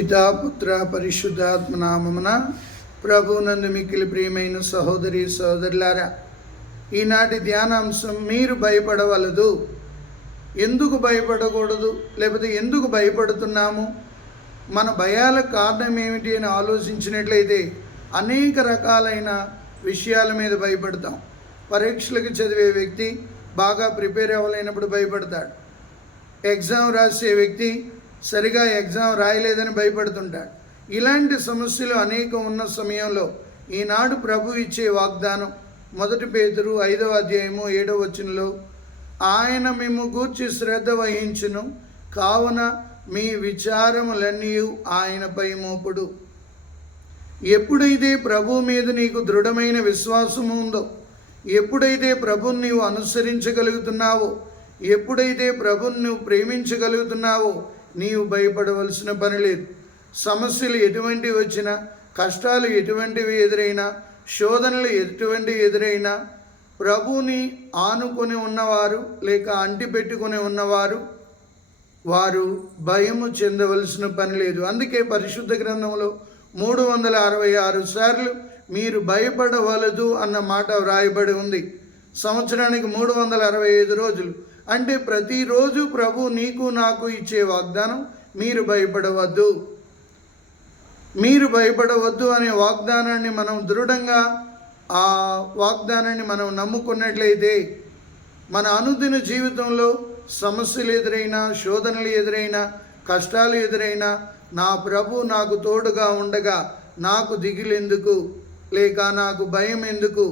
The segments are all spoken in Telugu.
పితా పుత్ర పరిశుద్ధాత్మ నామమున ప్రభునందు మిక్కిలి ప్రియమైన సహోదరి సహోదరులారా, ఈనాటి ధ్యానాంశం మీరు భయపడవలదు. ఎందుకు భయపడకూడదు, లేకపోతే ఎందుకు భయపడుతున్నాము, మన భయాలకు కారణం ఏమిటి అని ఆలోచించినట్లయితే అనేక రకాలైన విషయాల మీద భయపడతాం. పరీక్షలకు చదివే వ్యక్తి బాగా ప్రిపేర్ అవ్వలేనప్పుడు భయపడతాడు. ఎగ్జామ్ రాసే వ్యక్తి సరిగా ఎగ్జామ్ రాయలేదని భయపడుతుంటాడు. ఇలాంటి సమస్యలు అనేకం ఉన్న సమయంలో ఈనాడు ప్రభు ఇచ్చే వాగ్దానం 1 పేతురు 5వ అధ్యాయము 7వ వచనంలో, ఆయన మేము గూర్చి శ్రద్ధ వహించును, కావున మీ విచారములన్నీ ఆయనపై మోపుడు. ఎప్పుడైతే ప్రభు మీద నీకు దృఢమైన విశ్వాసం ఉందో, ఎప్పుడైతే ప్రభుని నీవు అనుసరించగలుగుతున్నావో, ఎప్పుడైతే ప్రభుని నువ్వు ప్రేమించగలుగుతున్నావో నీవు భయపడవలసిన పని లేదు. సమస్యలు ఎటువంటివి వచ్చినా, కష్టాలు ఎటువంటివి ఎదురైనా, శోధనలు ఎటువంటివి ఎదురైనా, ప్రభుని ఆనుకొని ఉన్నవారు లేక అంటి పెట్టుకొని ఉన్నవారు వారు భయము చెందవలసిన పని లేదు. అందుకే పరిశుద్ధ గ్రంథంలో 366 సార్లు మీరు భయపడవలదు అన్న మాట వ్రాయబడి ఉంది. సంవత్సరానికి 365 రోజులు, అంటే ప్రతిరోజు ప్రభు నీకు నాకు ఇచ్చే వాగ్దానం మీరు భయపడవద్దు, మీరు భయపడవద్దు అనే వాగ్దానాన్ని మనం దృఢంగా ఆ వాగ్దానాన్ని మనం నమ్ముకున్నట్లయితే మన అనుదిన జీవితంలో సమస్యలు ఎదురైనా, శోధనలు ఎదురైనా, కష్టాలు ఎదురైనా నా ప్రభు నాకు తోడుగా ఉండగా నాకు దిగులెందుకు, లేక నాకు భయం ఎందుకు?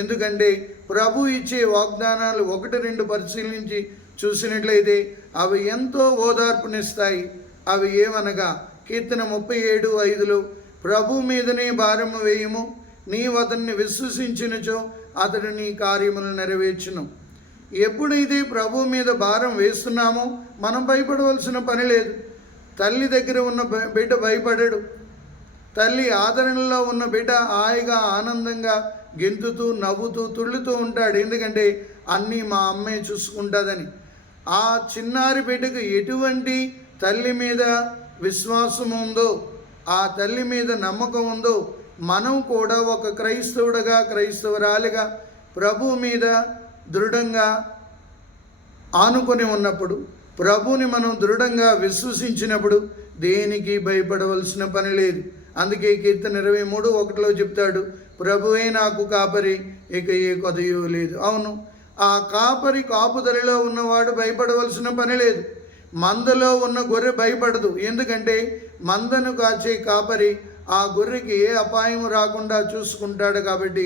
ఎందుకంటే ప్రభు ఇచ్చే వాగ్దానాలు 1-2 పరిశీలించి చూసినట్లయితే అవి ఎంతో ఓదార్పునిస్తాయి. అవి ఏమనగా కీర్తన 37:5లో, ప్రభు మీదనే భారము వేయము, నీవు అతన్ని విశ్వసించినచో అతడు నీ కార్యములను నెరవేర్చును. ఎప్పుడైతే ప్రభు మీద భారం వేస్తున్నామో మనం భయపడవలసిన పని లేదు. తల్లి దగ్గర ఉన్న బిడ్డ భయపడడు. తల్లి ఆదరణలో ఉన్న బిడ్డ హాయిగా ఆనందంగా గెంతుతూ నవ్వుతూ తుళ్ళుతూ ఉంటాడు. ఎందుకంటే అన్నీ మా అమ్మే చూసుకుంటుందని. ఆ చిన్నారి బిడ్డకు ఎటువంటి తల్లి మీద విశ్వాసం ఉందో, ఆ తల్లి మీద నమ్మకం ఉందో, మనం కూడా ఒక క్రైస్తవుడిగా క్రైస్తవురాలిగా ప్రభు మీద దృఢంగా ఆనుకొని ఉన్నప్పుడు, ప్రభుని మనం దృఢంగా విశ్వసించినప్పుడు దేనికి భయపడవలసిన పని లేదు. అందుకే కీర్తన 23:1లో చెప్తాడు, ప్రభువే నాకు కాపరి, ఇక ఏ కొదయూ లేదు. అవును, ఆ కాపరి కాపుదలలో ఉన్నవాడు భయపడవలసిన పని లేదు. మందలో ఉన్న గొర్రె భయపడదు. ఎందుకంటే మందను కాచే కాపరి ఆ గొర్రెకి ఏ అపాయం రాకుండా చూసుకుంటాడు. కాబట్టి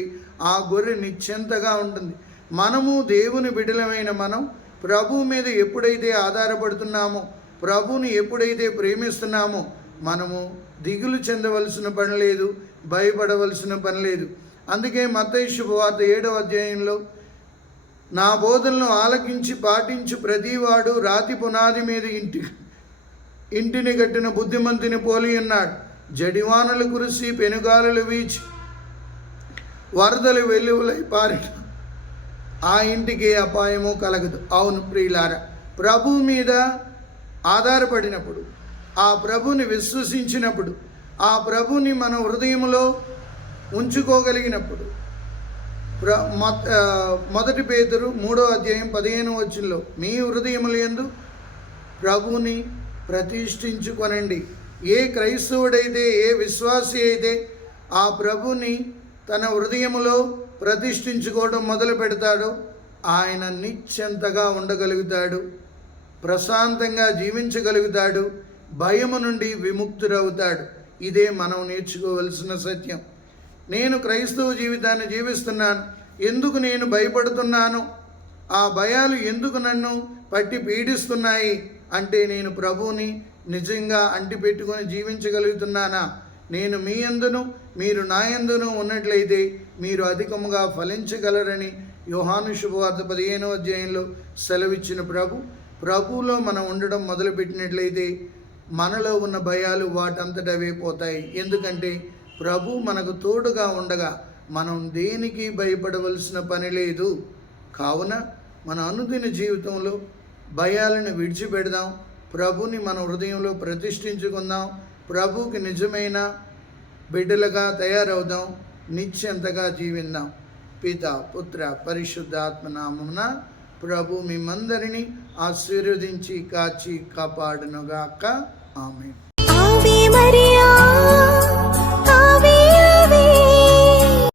ఆ గొర్రె నిశ్చింతగా ఉంటుంది. మనము దేవుని బిడ్డలమైన మనం ప్రభు మీద ఎప్పుడైతే ఆధారపడుతున్నామో, ప్రభుని ఎప్పుడైతే ప్రేమిస్తున్నామో మనము దిగులు చెందవలసిన పని లేదు, భయపడవలసిన పని లేదు. అందుకే మత్తయి శుభవార్త 7వ అధ్యాయంలో, నా బోధనలను ఆలకించి పాటించు ప్రతివాడు రాతి పునాది మీద ఇంటిని కట్టిన బుద్ధిమంతుని పోలి ఉన్నాడు. జడివానలు కురిసి పెనుగాలులు వీచి వరదలు వెల్లువలై పారిన ఆ ఇంటికి అపాయము కలగదు. అవును ప్రియులారా, ప్రభు మీద ఆధారపడినప్పుడు, ఆ ప్రభుని విశ్వసించినప్పుడు, ఆ ప్రభుని మన హృదయంలో ఉంచుకోగలిగినప్పుడు, 1 పేతురు 3వ అధ్యాయం 15వ వచనంలో, మీ హృదయములందు ప్రభుని ప్రతిష్ఠించుకొనండి. ఏ క్రైస్తవుడైతే, ఏ విశ్వాసి అయితే ఆ ప్రభుని తన హృదయములో ప్రతిష్ఠించుకోవడం మొదలు పెడతాడో ఆయన నిశ్చింతగా ఉండగలుగుతాడు, ప్రశాంతంగా జీవించగలుగుతాడు, భయము నుండి విముక్తుడవుతాడు. ఇదే మనం నేర్చుకోవలసిన సత్యం. నేను క్రైస్తవ జీవితాన్ని జీవిస్తున్నాను, ఎందుకు నేను భయపడుతున్నాను, ఆ భయాలు ఎందుకు నన్ను పట్టి పీడిస్తున్నాయి అంటే నేను ప్రభువుని నిజంగా అంటిపెట్టుకొని జీవించగలుగుతున్నానా? నేను మీ యందును మీరు నా యందును ఉన్నట్లయితే మీరు అధికముగా ఫలించగలరని యోహాను శుభవార్త 15వ అధ్యాయంలో సెలవిచ్చిన ప్రభువులో మనం ఉండడం మొదలుపెట్టినట్లయితే మనలో ఉన్న భయాలు వాటంతటవే పోతాయి. ఎందుకంటే ప్రభు మనకు తోడుగా ఉండగా మనం దేనికి భయపడవలసిన పని లేదు. కావున మన అనుదిన జీవితంలో భయాలను విడిచిపెడదాం, ప్రభుని మన హృదయంలో ప్రతిష్ఠించుకుందాం, ప్రభువుకి నిజమైన బిడ్డలుగా తయారవుదాం, నిత్యంతగా జీవిద్దాం. పిత పుత్ర పరిశుద్ధాత్మ నామమున ప్రభు మిమ్మందరినీ ఆశీర్వదించి కాచి కాపాడునుగాక. ఆమేన్.